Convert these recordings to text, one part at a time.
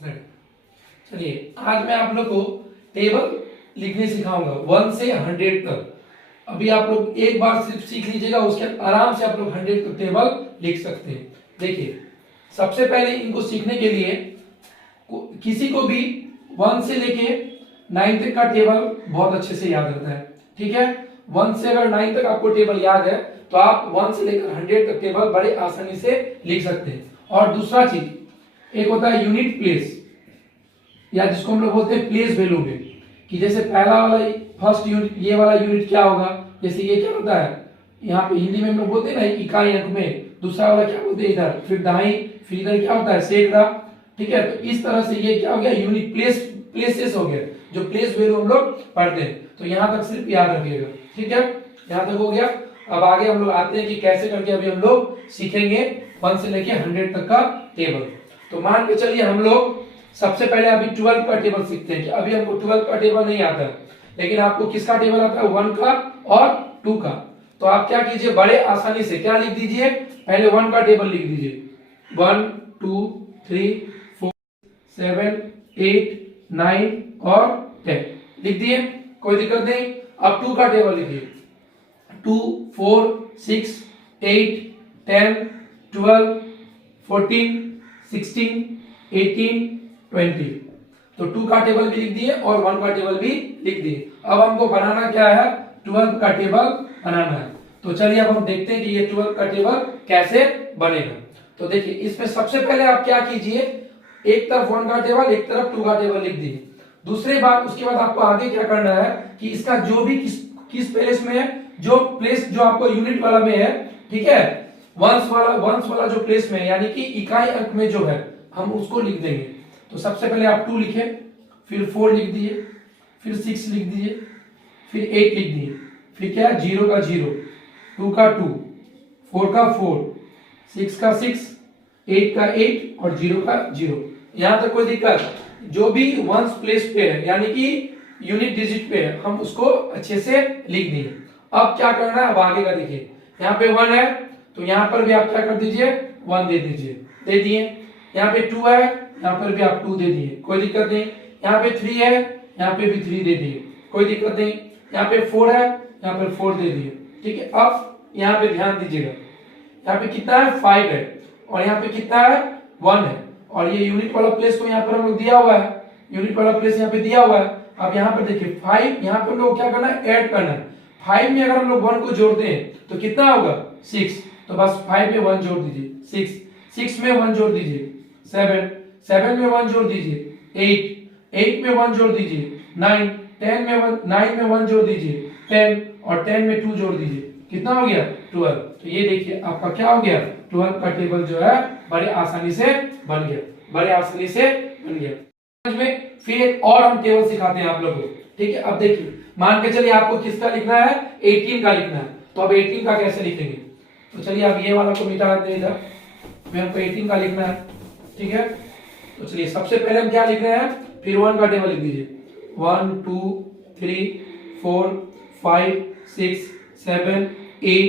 चलिए आज मैं आप लोग को टेबल लिखने सिखाऊंगा 1 से 100 तक। अभी आप लोग एक बार सिर्फ सीख लीजिएगा, उसके आराम से आप लोग 100 तक टेबल लिख सकते हैं। देखिए सबसे पहले इनको सीखने के लिए किसी को भी 1 से लेके 9 तक का टेबल बहुत अच्छे से याद रहता है। ठीक है, 1 से अगर 9 तक आपको टेबल याद है तो आप 1 से लेकर 100 तक टेबल बड़े आसानी से लिख सकते हैं। और दूसरा चीज, एक होता है यूनिट प्लेस, या जिसको हम लोग बोलते हैं प्लेस वैल्यू में, कि जैसे पहला वाला फर्स्ट यूनिट, ये वाला यूनिट क्या होगा, जैसे ये क्या होता है यहाँ पे हिंदी में हम लोग बोलते हैं ना इकाई अंक में, दूसरा वाला क्या बोलते हैं इधर, फिर दहाई, फिर इधर क्या होता है सैकड़ा। ठीक है, तो इस तरह से ये क्या हो गया यूनिट प्लेसेस हो गया, जो प्लेस वैल्यू हम लोग पढ़ते हैं। तो यहाँ तक सिर्फ याद रखिएगा। ठीक है, यहाँ तक हो गया। अब आगे हम लोग आते हैं कि कैसे करके अभी हम लोग सीखेंगे 1 से लेके 100 तक का टेबल। तो मान के चलिए हम लोग सबसे पहले अभी 12 का टेबल सीखते हैं कि अभी हमको 12 का टेबल नहीं आता है, लेकिन आपको किसका टेबल आता है 1 का और 2 का। तो आप क्या कीजिए, बड़े आसानी से क्या लिख दीजिए, पहले 1 का टेबल लिख दीजिए, 1 2 3 4 7 8 9 और 10 लिख दिए, कोई दिक्कत नहीं। अब 2 का टेबल लिखिए, 2 4 6 8 10 12 14 16 18 20। तो 2 का टेबल भी लिख दिए और 1 का टेबल भी लिख दिए। अब हमको बनाना क्या है, 12 का टेबल बनाना है। तो चलिए अब हम देखते हैं कि ये 12 का टेबल कैसे बनेगा। तो देखिए इसमें सबसे पहले आप क्या कीजिए, एक तरफ 1 का टेबल, एक तरफ 2 का टेबल लिख दिए। दूसरी बात, उसके बाद आपको आगे क्या करना है कि इसका जो भी किस प्लेस में है, जो प्लेस जो आपको यूनिट वाला में है, ठीक है, वंस वाला जो प्लेस में है, यानी कि इकाई अंक में जो है, हम उसको लिख देंगे। तो सबसे पहले आप 2 लिखे, फिर 4 लिख दिए, फिर 6 लिख दिए, फिर 8 लिख दिए, फिर क्या 0 का 0, 2 का 2, 4 का 4, 6 का 6, 8 का 8 और 0 का 0। यहां तक कोई दिक्कत, जो भी वंस प्लेस पे है यानी कि यूनिट डिजिट पे है, हम उसको अच्छे से लिख दिए। अब क्या करना है, अब आगे का देखिए, यहाँ पे 1 है तो यहाँ पर भी आप क्या कर दीजिए 1 दे दीजिए, दे दिए। यहाँ पे 2 है, यहाँ पर भी आप 2 दे दिए, कोई दिक्कत नहीं। यहाँ पे 3 है, यहाँ पे भी 3 दे दिए, कोई दिक्कत नहीं। यहाँ पे 4 है, यहाँ पर 4 दे दिए। ठीक है, अब यहाँ पे ध्यान दीजिएगा, यहाँ पे कितना है 5 है, और यहाँ पे कितना है 1 है, और ये यूनिट वाला प्लेस तो यहाँ पर हम लोग दिया हुआ है, यूनिट वाला प्लेस यहाँ पे दिया हुआ है। अब यहाँ पर देखिए 5, यहाँ पे हम लोग क्या करना है ऐड करना है। 5 में अगर हम लोग 1 को जोड़ते हैं तो कितना होगा 6, तो बस 5 में 1 जोड़ दीजिए, 6 में 1 जोड़ दीजिए, 7 में 1 जोड़ दीजिए, 8 में 1 जोड़ दीजिए, 9 में 1 जोड़ दीजिए, 10 और 10 में 2 जोड़ दीजिए, कितना हो गया 12। तो ये देखिए आपका क्या हो गया 12 का टेबल जो है बड़े आसानी से बन गया, बड़े आसानी से बन गया। में फिर एक और हम टेबल सिखाते हैं आप लोगों को। ठीक है, अब देखिए मान के चलिए आपको किसका लिखना है 18 का लिखना है, तो अब 18 का कैसे लिखेंगे, तो चलिए अब ये वाला को मिटा देते हैं इधर, हमको 18 का लिखना है। ठीक है, तो चलिए सबसे पहले हम क्या लिख रहे हैं, फिर 1 का टेबल लिख दीजिए, 1 2 3 4 5 6 7 8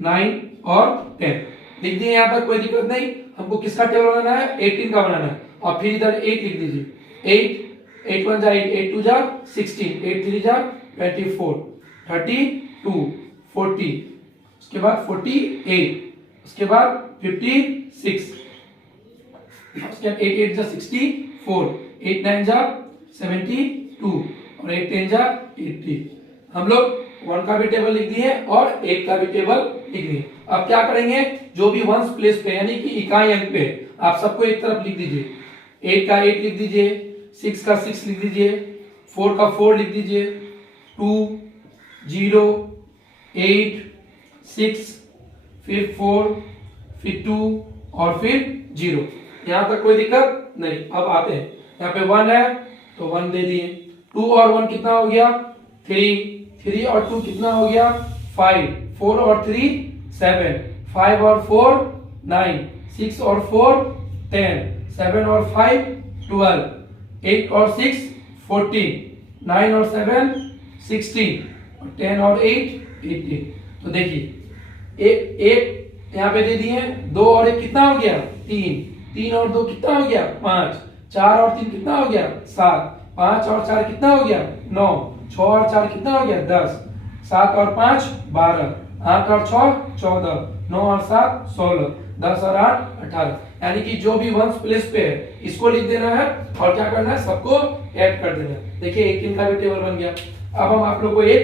9 और 10 लिख दिए। यहाँ तक कोई दिक्कत नहीं। हमको किसका टेबल बनाना है 18 का बनाना है, और फिर इधर 8 लिख दीजिए, 8 1 जा 8, 8 2 जा 16, 8 3 जा 24, 32 40, उसके बाद 48, उसके बाद 56, उसके बाद 8 8 जा 64, 8 9 जा 72 और 8 10 जा 80। हम लोग 1 का भी टेबल लिख दिए और 8 का भी टेबल लिख दिए। अब क्या करेंगे, जो भी वंस प्लेस पे यानी कि इकाई अंक पे आप सबको एक तरफ लिख दीजिए, 8 का 8 लिख दीजिए, 6 का 6 लिख दीजिए, 4 का 4 लिख दीजिए, 2 0 8 6 फिर 4 फिर 2 और फिर 0। यहां तक कोई दिक्कत नहीं। अब आते हैं, यहाँ पे 1 है तो 1 दे दिए, 2 और 1 कितना हो गया 3 और 2 कितना हो गया 5, 4 और 3 7, 5 और 4 9, 6 और 4 10, 7 और 5 12, 8 और 6 14, 9 और 7 16 और 10 और 8 18। तो देखिए एक यहाँ पे दे दिए, 2 और 1 कितना हो गया 3, 3 और 2 कितना हो गया 5, 4 और 3 कितना हो गया 7, 5 और 4 कितना हो गया 9, 6 और 4 कितना हो गया 10, 7 और 5 12, 8 और 6 14, 9 और 7 16, 10 और 8 18। यानी कि जो भी वंस प्लेस पे है इसको लिख देना है और क्या करना है सबको ऐड कर देना है। देखिए 18 का भी टेबल बन गया। अब हम आप लोग को एक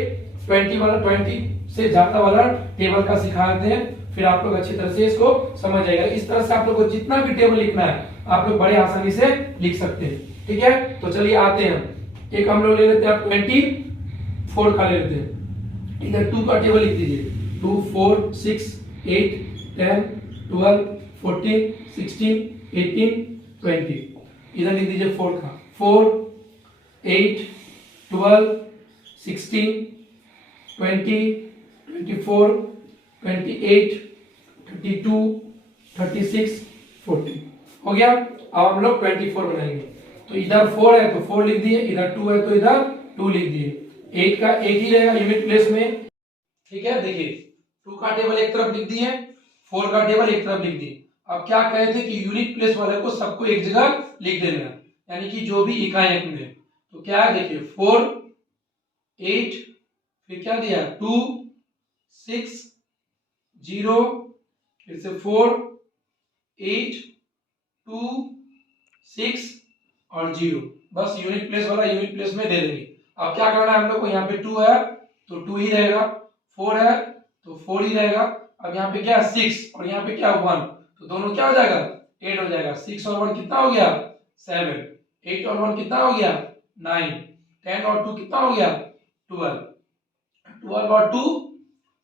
20 से ज्यादा वाला टेबल का सिखाते हैं, फिर आप लोग अच्छी तरह से इसको समझ जाएगा। इस तरह से आप लोग को जितना भी टेबल लिखना है आप लोग बड़े आसानी से लिख सकते हैं। ठीक है, तो चलिए आते हैं। एक हम लोग ले लेते हैं 24 का ले लेते हैं। इधर 2 का टेबल लिख दीजिए। 2 4 6 8 10 12 14 16 18 20। इधर लिख दीजिए 4 का। 4 8 12 16 20 24 28 32 36 40 हो गया। अब हम लोग 24 बनाएंगे। तो इधर 4 है तो 4 लिख दिए, इधर 2 है तो इधर 2 लिख दिए। 8 का 8 ही रहेगा यूनिट प्लेस में। ठीक है, देखिए 2 का टेबल एक तरफ लिख दिए, 4 का टेबल एक तरफ लिख दिए। अब क्या कहे थे कि यूनिट प्लेस वाले को सबको एक जगह लिख देना है, यानी कि जो भी इकाई में। तो क्या है देखिए 4 8 फिर क्या दिया 2 6 0 फिर से 4 8 2 6 और 0। बस यूनिट प्लेस वाला यूनिट प्लेस में दे देंगे। अब क्या करना है हम लोग को, यहाँ पे 2 है तो 2 ही रहेगा, 4 है तो 4 ही रहेगा। अब यहाँ पे क्या है 6 और यहाँ पे क्या 1, तो दोनों क्या हो जाएगा 8 हो जाएगा। 6 और 1 कितना हो गया 7, 8 और 1 कितना हो गया 9, 10 और 2 कितना हो गया 12, 12 और 2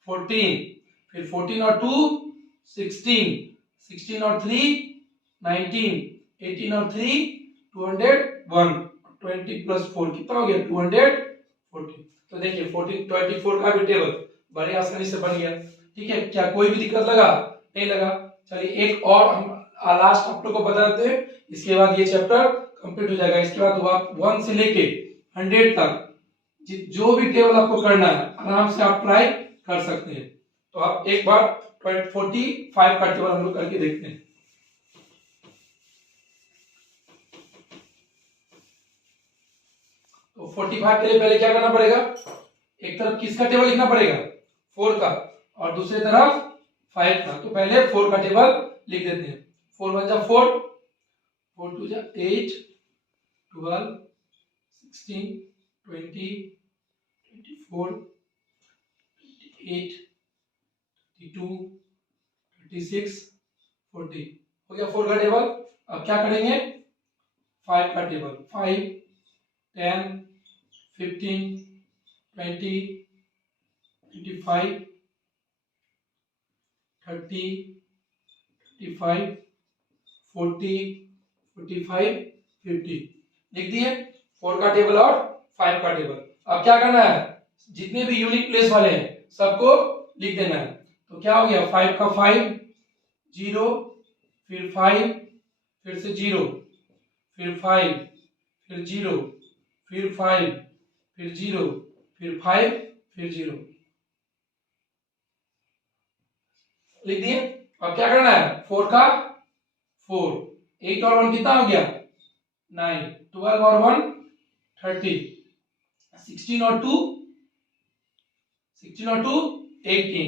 14, फिर 14 और 2 16, 16 और 3 19, 18 और 3 201, 20 प्लस 4 कितना हो गया 240। तो देखिए 14 24 का भी टेबल बड़े आसानी से बन गया। ठीक है, क्या कोई भी दिक्कत लगा नहीं लगा। चलिए एक और हम लास्ट आप लोग को बता देते हैं, इसके बाद ये चैप्टर कंप्लीट हो जाएगा। इसके बाद आप 1 से लेके 100 तक जो भी टेबल आपको करना है आराम से आप ट्राई कर सकते हैं। तो आप एक बार 45 का टेबल हम लोग करके देखते हैं। तो 45 के लिए पहले क्या करना पड़ेगा, एक तरफ किसका टेबल लिखना पड़ेगा 4 का और दूसरी तरफ 5 का। तो पहले 4 का टेबल लिख देते हैं। 4 1 जा 4, 4 2 जा 8 12 16 20 24 28 32 36 40 हो गया 4 का टेबल। अब क्या करेंगे 5 का टेबल। 5 10 15 20 25 30 35 40 45 50 लिख दिए 4 का टेबल और 5 का टेबल। अब क्या करना है, जितने भी यूनिट प्लेस वाले हैं सबको लिख देना है। तो क्या हो गया 5 का 5 0 फिर 5 फिर से 0 फिर 5 फिर 0 फिर 5 फिर 0 फिर 5 फिर 0 लिख दिए। अब क्या करना है 4 का 4, 8 और 1 कितना हो गया 9, 12 और 1 30, 16 और 2 18,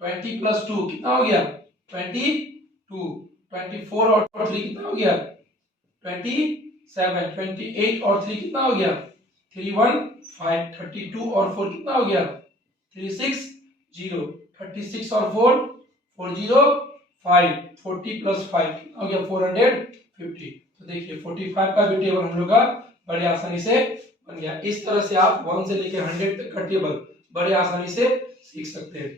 20 प्लस 2 कितना हो गया 22, 24 और 3 कितना हो गया 27, 28 और 3 कितना हो गया 315, 32 और 4 कितना हो गया 36 0, 36 और 4 405, 40 प्लस 5 कितना हो गया 450। तो देखिए 45 का भी टेबल हम लोग का बड़े आसानी से बन गया। इस तरह से आप 1 से लेकर 100 तक का टेबल बड़े आसानी से सीख सकते हैं।